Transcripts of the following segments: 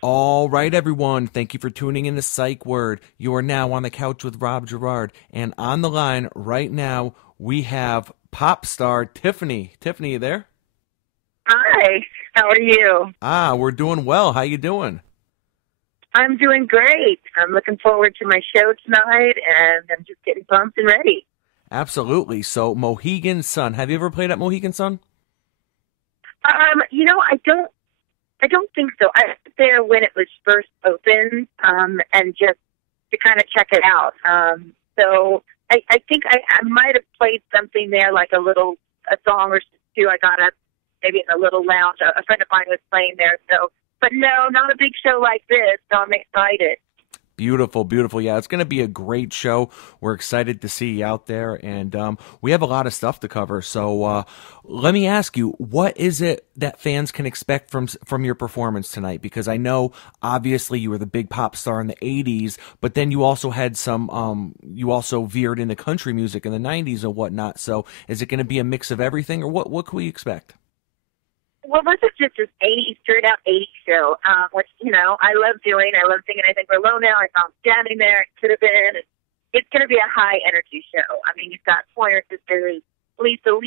All right, everyone. Thank you for tuning in to Psych Word. You are now on the couch with Rob Gerard. And on the line right now, we have pop star Tiffany. Tiffany, you there? Hi, how are you? We're doing well. How you doing? I'm doing great. I'm looking forward to my show tonight, and I'm just getting pumped and ready. Absolutely. So, Mohegan Sun. Have you ever played at Mohegan Sun? I don't think so. I was there when it was first opened, and just to kind of check it out. So I think I might have played something there, like a song or two. I got up maybe in a little lounge. A friend of mine was playing there, so. But no, not a big show like this, so I'm excited. Beautiful, beautiful. Yeah, it's going to be a great show. We're excited to see you out there, and we have a lot of stuff to cover. So let me ask you, what is it that fans can expect from your performance tonight? Because I know, obviously, you were the big pop star in the 80s, but then you also had you also veered into country music in the 90s and whatnot. So is it going to be a mix of everything, or what can we expect? Well, this is just an 80s, straight out 80s show, which, I love doing. I love singing anything for low now. I found standing there. It could have been. It's going to be a high energy show. I mean, you've got Pointer Sisters, Lisa,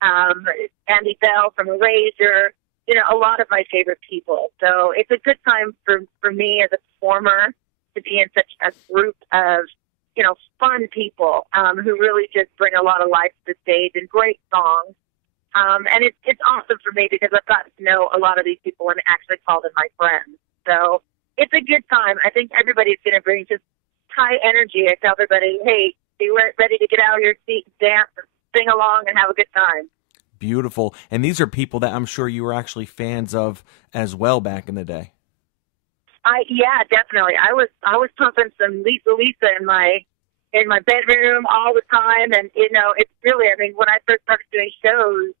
Andy Bell from Erasure, a lot of my favorite people. So it's a good time for me as a performer to be in such a group of, fun people who really just bring a lot of life to the stage and great songs. And it's awesome for me because I've gotten to know a lot of these people and actually call them my friends. So it's a good time. I think everybody's going to bring just high energy. I tell everybody, hey, be ready to get out of your seat, dance, sing along, and have a good time. Beautiful. And these are people that I'm sure you were actually fans of as well back in the day. Yeah, definitely. I was pumping some Lisa in my bedroom all the time, and it's really. I mean, when I first started doing shows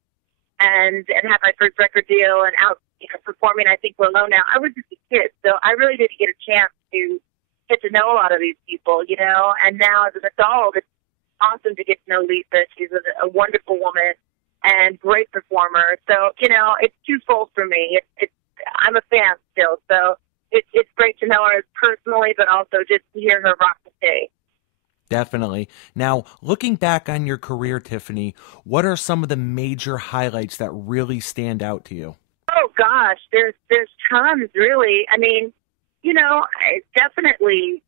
and had my first record deal and out performing, I think we're low now. I was just a kid, so I really didn't get a chance to get to know a lot of these people, And now as an adult, it's awesome to get to know Lisa. She's a wonderful woman and great performer. So it's twofold for me. I'm a fan still, so it's great to know her personally, but also just to hear her rock the stage. Definitely. Now, looking back on your career, Tiffany, what are some of the major highlights that really stand out to you? Oh gosh, there's tons, really. I mean, definitely.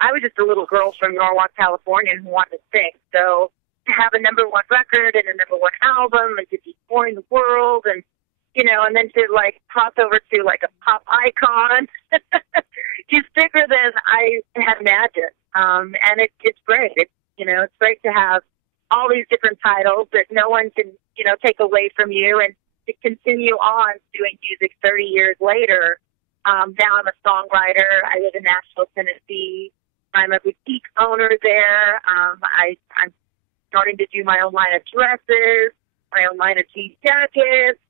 I was just a little girl from Norwalk, California, who wanted to sing. So to have a #1 record and a #1 album, and to be touring the world, and and then to cross over to a pop icon, just bigger than I had imagined. And it's great. It's great to have all these different titles that no one can, take away from you, and to continue on doing music 30 years later. Now I'm a songwriter. I live in Nashville, Tennessee. I'm a boutique owner there. I'm starting to do my own line of dresses, my own line of jean jackets.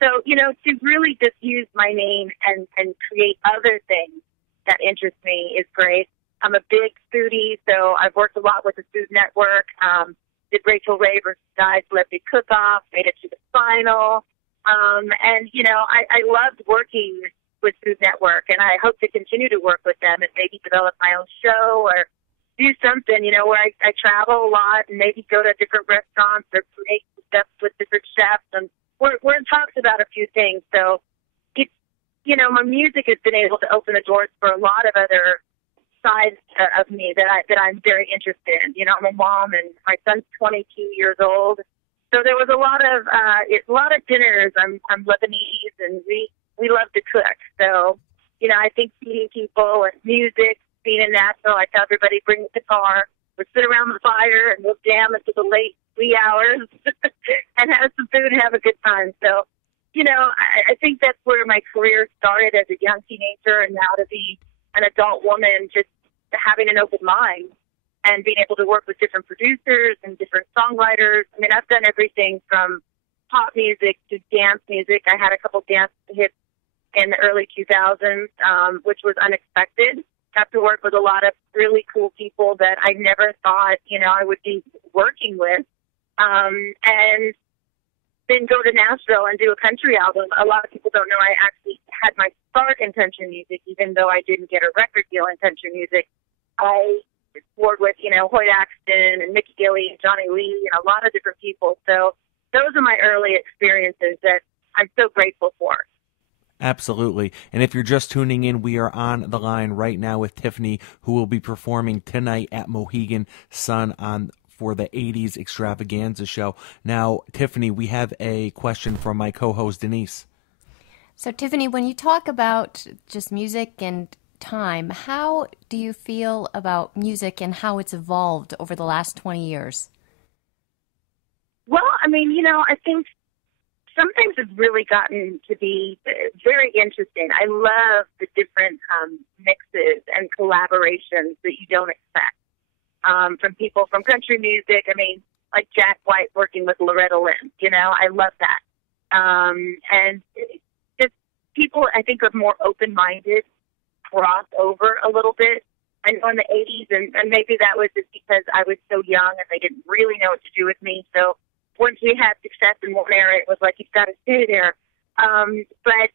So, to really just use my name and create other things that interest me is great. I'm a big foodie, so I've worked a lot with the Food Network. Did Rachel Ray versus Guy Celebrity Cook-Off, made it to the final. And, I loved working with Food Network, and I hope to continue to work with them and maybe develop my own show or do something, where I travel a lot and maybe go to different restaurants or create stuff with different chefs. And we're in talks about a few things. So it's, my music has been able to open the doors for a lot of other sides of me that I'm very interested in. I'm a mom, and my son's 22 years old. So there was a lot of dinners. I'm Lebanese, and we love to cook. So, I think feeding people and music, being in Nashville, I tell everybody, bring the guitar. We'll sit around the fire and we'll jam into the late wee hours and have some food and have a good time. So, I think that's where my career started as a young teenager, and now to be an adult woman, just having an open mind and being able to work with different producers and different songwriters. I mean, I've done everything from pop music to dance music. I had a couple dance hits in the early 2000s, which was unexpected. Got to work with a lot of really cool people that I never thought, I would be working with. And then go to Nashville and do a country album. A lot of people don't know I actually had my country music, even though I didn't get a record deal in country music. I toured with, Hoyt Axton and Mickey Gilley and Johnny Lee and a lot of different people. So those are my early experiences that I'm so grateful for. Absolutely. And if you're just tuning in, we are on the line right now with Tiffany, who will be performing tonight at Mohegan Sun for the 80's Extravaganza show. Now, Tiffany, we have a question from my co-host, Denise. So, Tiffany, when you talk about just music and time, how do you feel about music and how it's evolved over the last 20 years? Well, I think some things have really gotten to be very interesting. I love the different mixes and collaborations that you don't expect from people from country music. Like Jack White working with Loretta Lynn. I love that. And just people, I think, are more open-minded, cross over a little bit. I know in the 80's, and maybe that was just because I was so young and they didn't really know what to do with me. So once we had success in one area, it was like, you've got to stay there. But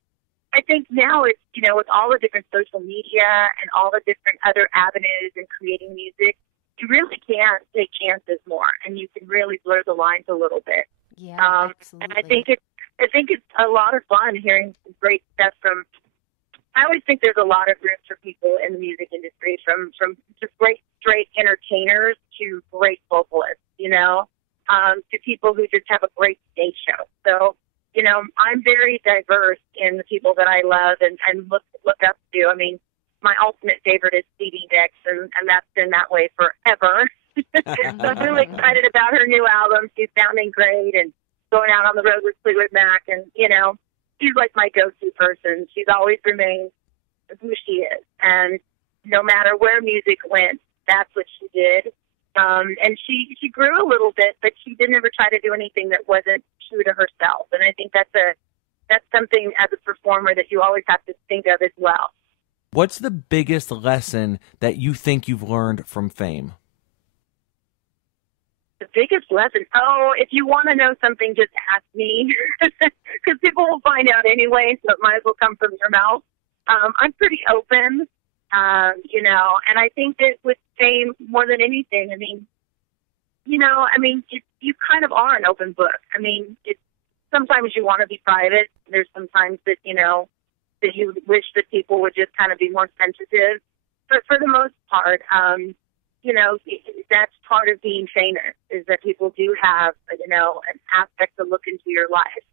I think now it's, with all the different social media and all the different other avenues in creating music, you really can take chances more, and you can really blur the lines a little bit. Yeah, absolutely. And I think it's a lot of fun hearing some great stuff from. I always think there's a lot of room for people in the music industry, from just great straight entertainers to great vocalists, to people who just have a great stage show. So, I'm very diverse in the people that I love and look up to. My ultimate favorite is Stevie Nicks, and that's been that way forever. So I'm really excited about her new album. She's sounding great and going out on the road with Fleetwood Mac, and, she's like my go-to person. She's always remained who she is. And no matter where music went, that's what she did. And she grew a little bit, but she didn't ever try to do anything that wasn't true to herself. And I think that's something as a performer that you always have to think of as well. What's the biggest lesson that you think you've learned from fame? The biggest lesson? Oh, if you want to know something, just ask me. Because people will find out anyway, so it might as well come from your mouth. I'm pretty open, and I think that with fame, more than anything, you kind of are an open book. Sometimes you want to be private. There's sometimes that, that you wish that people would just kind of be more sensitive. But for the most part, that's part of being famous, is that people do have, an aspect to look into your life.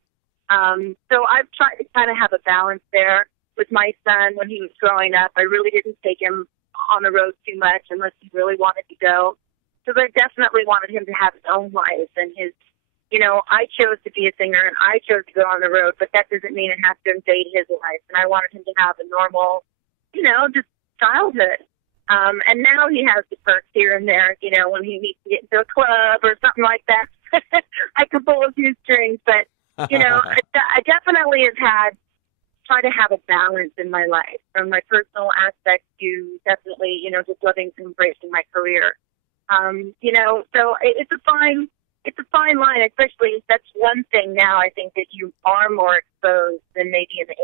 So I've tried to kind of have a balance there. With my son, when he was growing up, I really didn't take him on the road too much unless he really wanted to go. Because I definitely wanted him to have his own life and his, I chose to be a singer and I chose to go on the road, but that doesn't mean it has to invade his life. And I wanted him to have a normal, just childhood. And now he has the perks here and there, when he needs to get into a club or something like that. I can pull a few strings, but, I definitely have try to have a balance in my life, from my personal aspect to definitely, just loving and embracing my career. So it's a fine line, especially that's one thing now I think that you are more exposed than maybe in the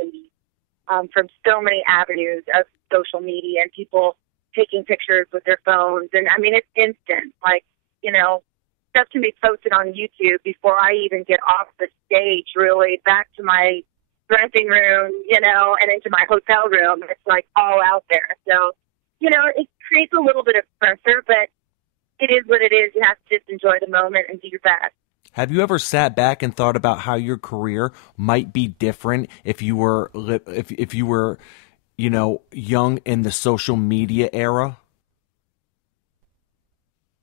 80's, from so many avenues of social media and people taking pictures with their phones. And it's instant, stuff can be posted on YouTube before I even get off the stage, really, back to my dressing room, and into my hotel room. It's like all out there. So, it creates a little bit of pressure, but it is what it is. You have to just enjoy the moment and do your best. Have you ever sat back and thought about how your career might be different if you were, young in the social media era?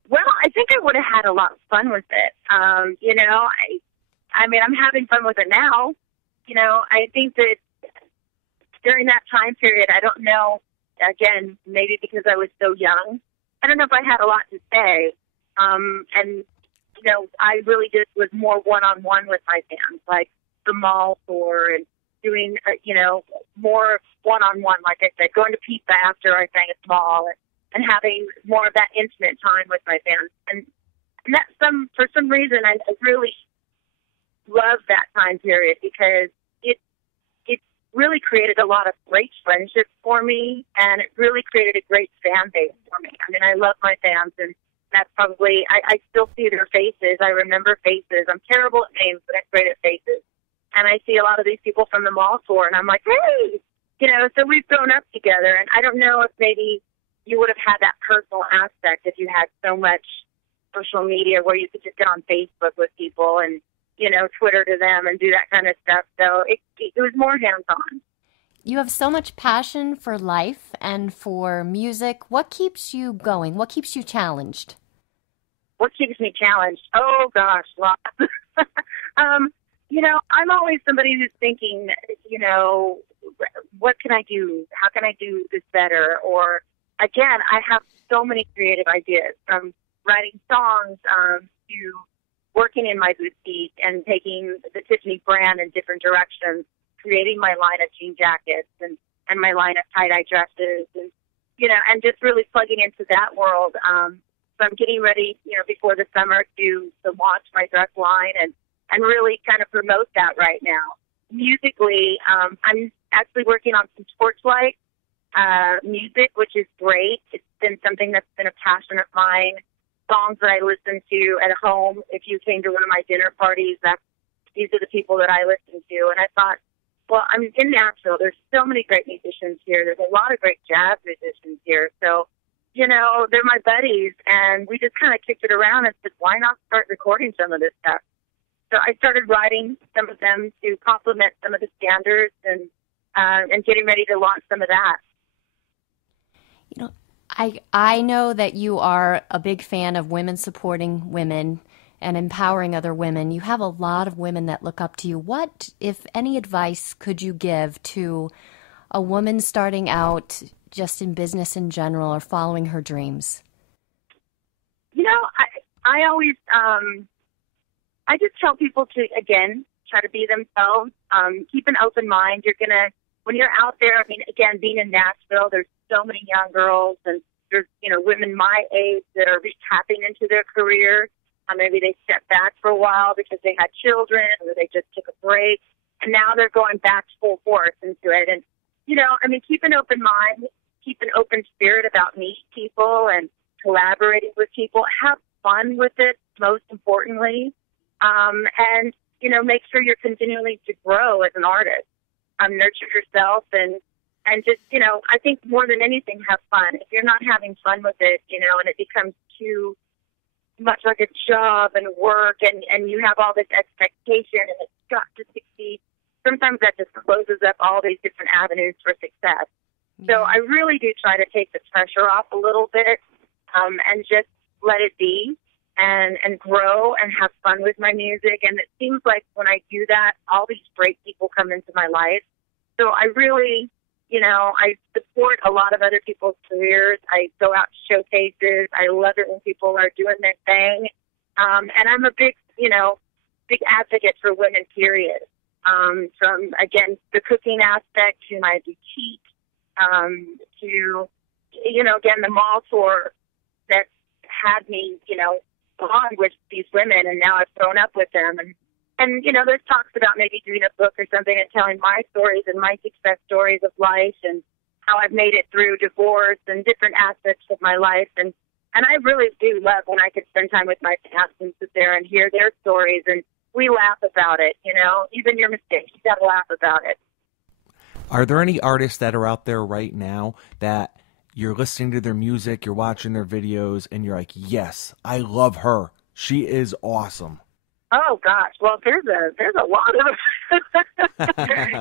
Well, I think I would have had a lot of fun with it. I'm having fun with it now. I think that during that time period, I don't know, again, maybe because I was so young, I don't know if I had a lot to say. I really just was more one-on-one with my fans, like the mall tour and doing, more one-on-one, like I said, going to pizza after I sang at the mall and having more of that intimate time with my fans. And that for some reason, I really love that time period because really created a lot of great friendships for me, and it really created a great fan base for me. I mean, I love my fans, and that's probably, I still see their faces. I remember faces. I'm terrible at names, but I'm great at faces. And I see a lot of these people from the mall tour, and I'm like, hey, you know, so we've grown up together. And I don't know if maybe you would have had that personal aspect if you had so much social media where you could just get on Facebook with people and, you know, Twitter to them and do that kind of stuff. So it was more hands-on. You have so much passion for life and for music. What keeps you going? What keeps you challenged? What keeps me challenged? Oh, gosh, lots. You know, I'm always somebody who's thinking, you know, what can I do? How can I do this better? Or, again, I have so many creative ideas, from writing songs to working in my boutique and taking the Tiffany brand in different directions, creating my line of jean jackets and my line of tie-dye dresses, and, you know, and just really plugging into that world. So I'm getting ready, you know, before the summer to launch my dress line and really kind of promote that right now. Musically, I'm actually working on some Torchlight music, which is great. It's been something that's been a passion of mine. Songs that I listen to at home. If you came to one of my dinner parties, these are the people that I listen to. And I thought, well, I'm in Nashville. There's so many great musicians here. There's a lot of great jazz musicians here. So, you know, they're my buddies. And we just kind of kicked it around and said, why not start recording some of this stuff? So I started writing some of them to complement some of the standards and getting ready to launch some of that. You know, I know that you are a big fan of women supporting women and empowering other women. You have a lot of women that look up to you. What, if any, advice could you give to a woman starting out just in business in general or following her dreams? You know, I always, I just tell people to, again, try to be themselves, keep an open mind. When you're out there, I mean, again, being in Nashville, there's so many young girls, and there's, you know, women my age that are tapping into their career. Maybe they stepped back for a while because they had children or they just took a break, and now they're going back full force into it. And, you know, I mean, keep an open mind, keep an open spirit about meeting people and collaborating with people. Have fun with it, most importantly. And, you know, make sure you're continually to grow as an artist. Nurture yourself and just, you know, I think more than anything, have fun. If you're not having fun with it, you know, and it becomes too much like a job and work and you have all this expectation and it's got to succeed, sometimes that just closes up all these different avenues for success. Yeah. So I really do try to take the pressure off a little bit and just let it be and grow and have fun with my music. And it seems like when I do that, all these great people come into my life. So I really, you know, I support a lot of other people's careers. I go out to showcases. I love it when people are doing their thing. And I'm a big advocate for women, period. From, again, the cooking aspect to my boutique, to, you know, again, the mall tour that had me, you know, along with these women, and now I've grown up with them. And you know, there's talks about maybe doing a book or something and telling my stories and my success stories of life and how I've made it through divorce and different aspects of my life. And I really do love when I could spend time with my fans and sit there and hear their stories, and we laugh about it, you know. Even your mistakes, you got to laugh about it. Are there any artists that are out there right now that you're listening to their music, you're watching their videos, and you're like, yes, I love her. She is awesome. Oh gosh, well there's a lot of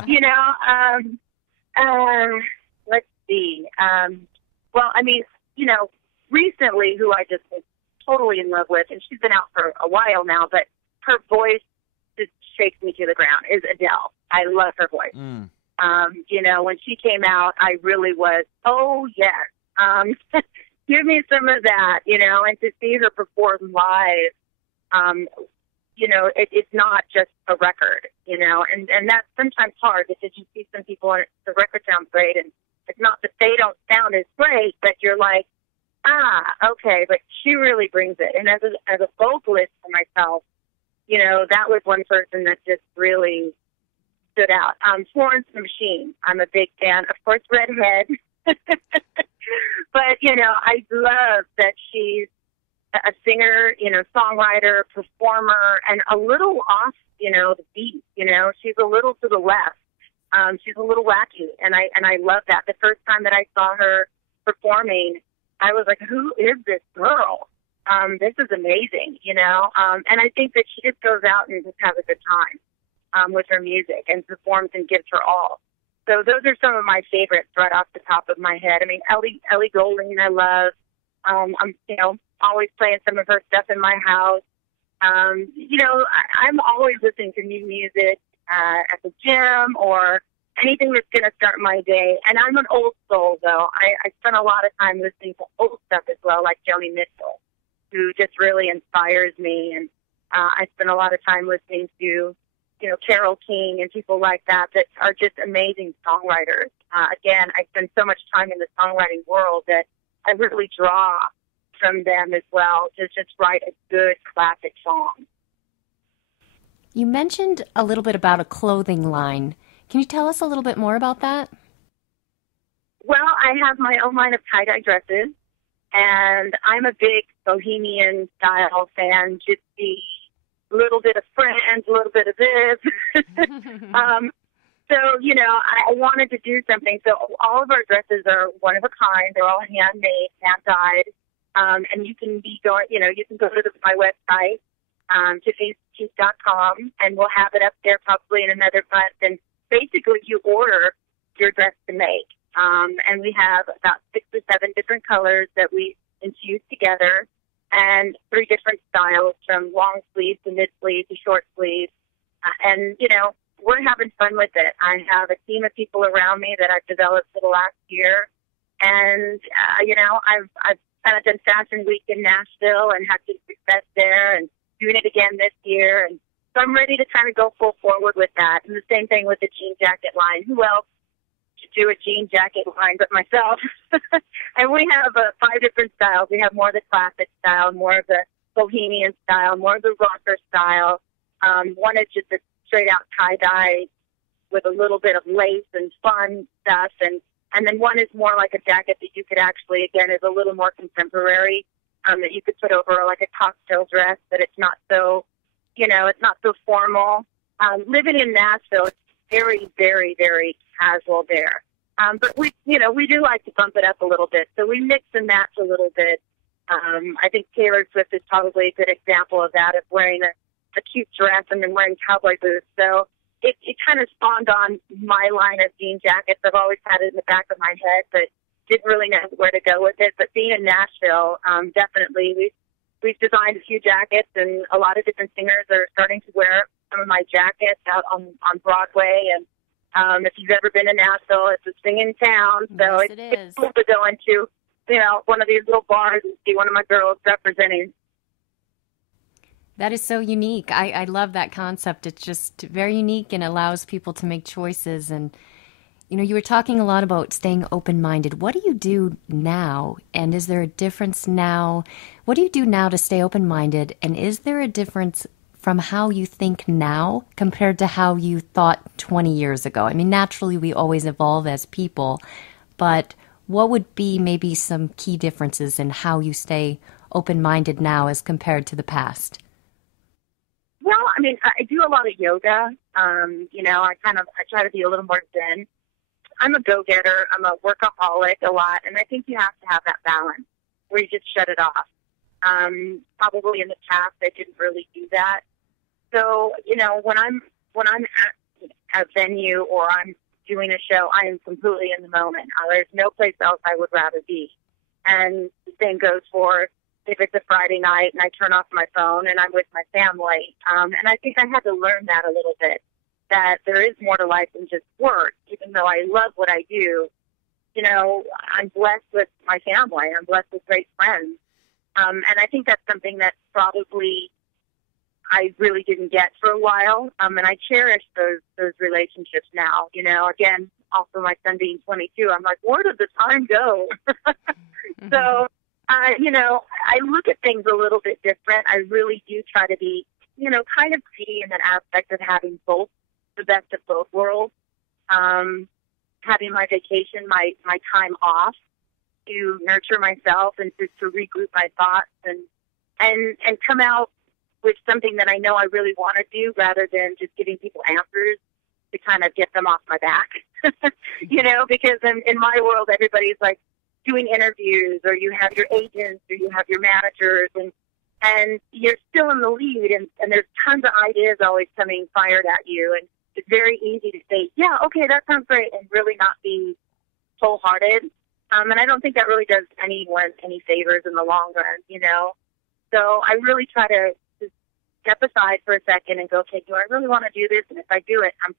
you know. Let's see. Well, I mean, you know, recently who I just was totally in love with, and she's been out for a while now, but her voice just shakes me to the ground, is Adele. I love her voice. You know, when she came out, I really was, oh, yes, give me some of that, you know, and to see her perform live, you know, it's not just a record, you know, and that's sometimes hard because you see some people, and the record sounds great, and it's not that they don't sound as great, but you're like, okay, but she really brings it. And as a vocalist for myself, you know, that was one person that just really stood out. Florence the Machine, I'm a big fan. Of course, redhead. But, you know, I love that she's a singer, you know, songwriter, performer, and a little off, you know, the beat. You know, she's a little to the left. She's a little wacky, and I love that. The first time that I saw her performing, I was like, who is this girl? This is amazing, you know. And I think that she just goes out and just has a good time with her music and performs and gives her all. So those are some of my favorites right off the top of my head. I mean, Ellie Goulding, I love. I'm, you know, always playing some of her stuff in my house. You know, I'm always listening to new music at the gym or anything that's going to start my day. And I'm an old soul, though. I spend a lot of time listening to old stuff as well, like Joni Mitchell, who just really inspires me. And I spend a lot of time listening to, you know, Carole King and people like that are just amazing songwriters. Again, I spend so much time in the songwriting world that I really draw from them as well to just write a good classic song. You mentioned a little bit about a clothing line. Can you tell us a little bit more about that? Well, I have my own line of tie-dye dresses, and I'm a big bohemian style fan, just the little bit of Friends, a little bit of this. So, you know, I wanted to do something. So all of our dresses are one of a kind. They're all handmade, hand-dyed. And you can you can go to my website, tiffanycheek.com, and we'll have it up there probably in another month. And basically you order your dress to make. And we have about 6 or 7 different colors that we infuse together and 3 different styles from long sleeve to mid sleeve to short sleeve. And, you know, we're having fun with it. I have a team of people around me that I've developed for the last year. And, you know, I've kind of done Fashion Week in Nashville and had good success there and doing it again this year. And so I'm ready to kind of go full forward with that. And the same thing with the jean jacket line. Who else should do a jean jacket line but myself? And we have 5 different styles. We have more of the classic style, more of the bohemian style, more of the rocker style. One is just a straight-out tie-dye with a little bit of lace and fun stuff. And then one is more like a jacket that you could actually, again, is a little more contemporary, that you could put over like a cocktail dress, but it's not so, you know, it's not so formal. Living in Nashville, it's very, very, very casual there. But we do like to bump it up a little bit. So we mix and match a little bit. I think Taylor Swift is probably a good example of that, of wearing a cute dress and then wearing cowboy boots. So it kind of spawned on my line of jean jackets. I've always had it in the back of my head, but didn't really know where to go with it. But being in Nashville, definitely we've designed a few jackets, and a lot of different singers are starting to wear some of my jackets out on Broadway. And if you've ever been to Nashville, it's a singing town. So Yes, it is. It's cool to go into, you know, one of these little bars and see one of my girls representing. That is so unique. I love that concept. It's just very unique and allows people to make choices. And, you know, you were talking a lot about staying open-minded. What do you do now? And is there a difference now? What do you do now to stay open-minded? And is there a difference from how you think now compared to how you thought 20 years ago? I mean, naturally, we always evolve as people. But what would be maybe some key differences in how you stay open-minded now as compared to the past? Well, I mean, I do a lot of yoga. You know, I try to be a little more zen. I'm a go-getter. I'm a workaholic a lot, and I think you have to have that balance where you just shut it off. Probably in the past, I didn't really do that. So, you know, when I'm at a venue or I'm doing a show, I am completely in the moment. There's no place else I would rather be. And the same goes for if it's a Friday night and I turn off my phone and I'm with my family. And I think I had to learn that a little bit, that there is more to life than just work. Even though I love what I do, you know, I'm blessed with my family. I'm blessed with great friends. And I think that's something that probably I really didn't get for a while. And I cherish those relationships now. You know, again, also my son being 22, I'm like, where did the time go? So, you know, I look at things a little bit different. I really do try to be, you know, kind of greedy in that aspect of having both the best of both worlds. Having my vacation, my time off to nurture myself and to regroup my thoughts and come out with something that I know I really want to do rather than just giving people answers to kind of get them off my back. Because in my world, everybody's like doing interviews, or you have your agents, or you have your managers, and you're still in the lead, and there's tons of ideas always coming fired at you, and it's very easy to say, yeah, okay, that sounds great, and really not be wholehearted. And I don't think that really does anyone any favors in the long run, So I really try to step aside for a second and go, okay, do I really want to do this? And if I do it, I'm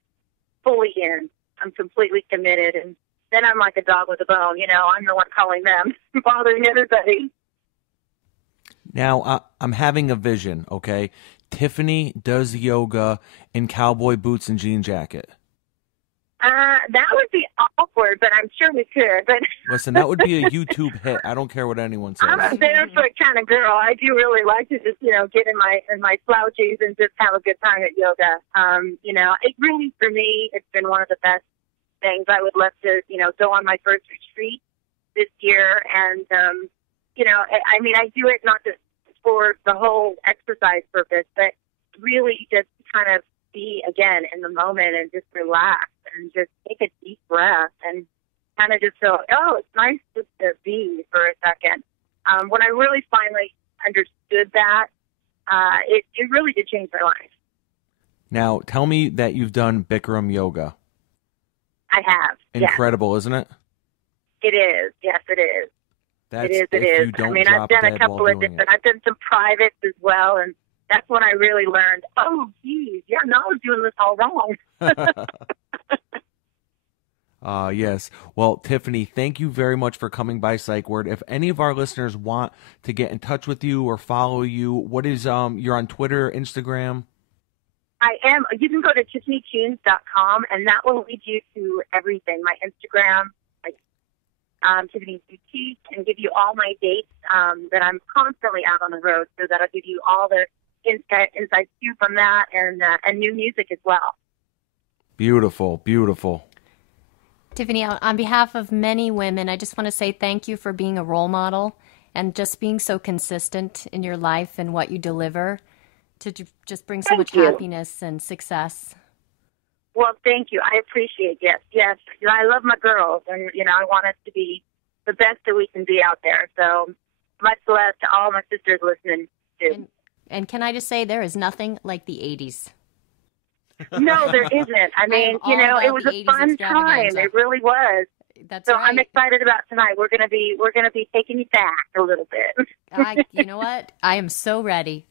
fully in. I'm completely committed. And then I'm like a dog with a bone, I'm the one calling them, bothering everybody. Now, I'm having a vision, okay? Tiffany does yoga in cowboy boots and jean jacket. That would be awkward, but I'm sure we could. But listen, that would be a YouTube hit. I don't care what anyone says. I'm a barefoot kind of girl. I do really like to just, get in my slouchies and just have a good time at yoga. It really, for me, it's been one of the best things. I would love to, go on my first retreat this year. And, I do it not just for the whole exercise purpose, but really just kind of be, again, in the moment and just relax and just take a deep breath and kind of just feel, it's nice just to be for a second. When I really finally understood that, it really did change my life. Now, tell me that you've done Bikram yoga. I have. Incredible, isn't it? It is. Yes, it is. It is. I've done a couple of different. I've done some privates as well, and that's when I really learned, geez, now I'm doing this all wrong. Yes. Well, Tiffany, thank you very much for coming by Psych Word. If any of our listeners want to get in touch with you or follow you, what is you're on Twitter, Instagram? I am. You can go to tiffanytunes.com, and that will lead you to everything. My Instagram, Tiffany's Boutique, and give you all my dates that I'm constantly out on the road, so that'll give you all the inside scoop on that and new music as well. Beautiful, beautiful. Tiffany, on behalf of many women, I just want to say thank you for being a role model and just being so consistent in your life and what you deliver to just bring so much happiness and success. Well, thank you. I appreciate it. Yes. I love my girls, and, I want us to be the best that we can be out there. So much love to all my sisters listening, too. And can I just say, there is nothing like the 80's. No, there isn't. It was a fun time. It really was. That's so right. I'm excited about tonight. We're gonna be taking you back a little bit. You know what? I am so ready.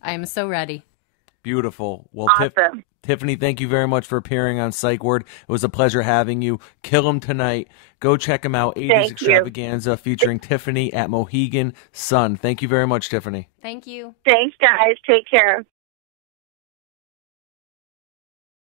Beautiful. Well, awesome. Tiffany, thank you very much for appearing on Psych Word. It was a pleasure having you. Kill 'em tonight. Go check them out. 80's Extravaganza featuring Tiffany at Mohegan Sun. Thank you very much, Tiffany. Thank you. Thanks, guys. Take care.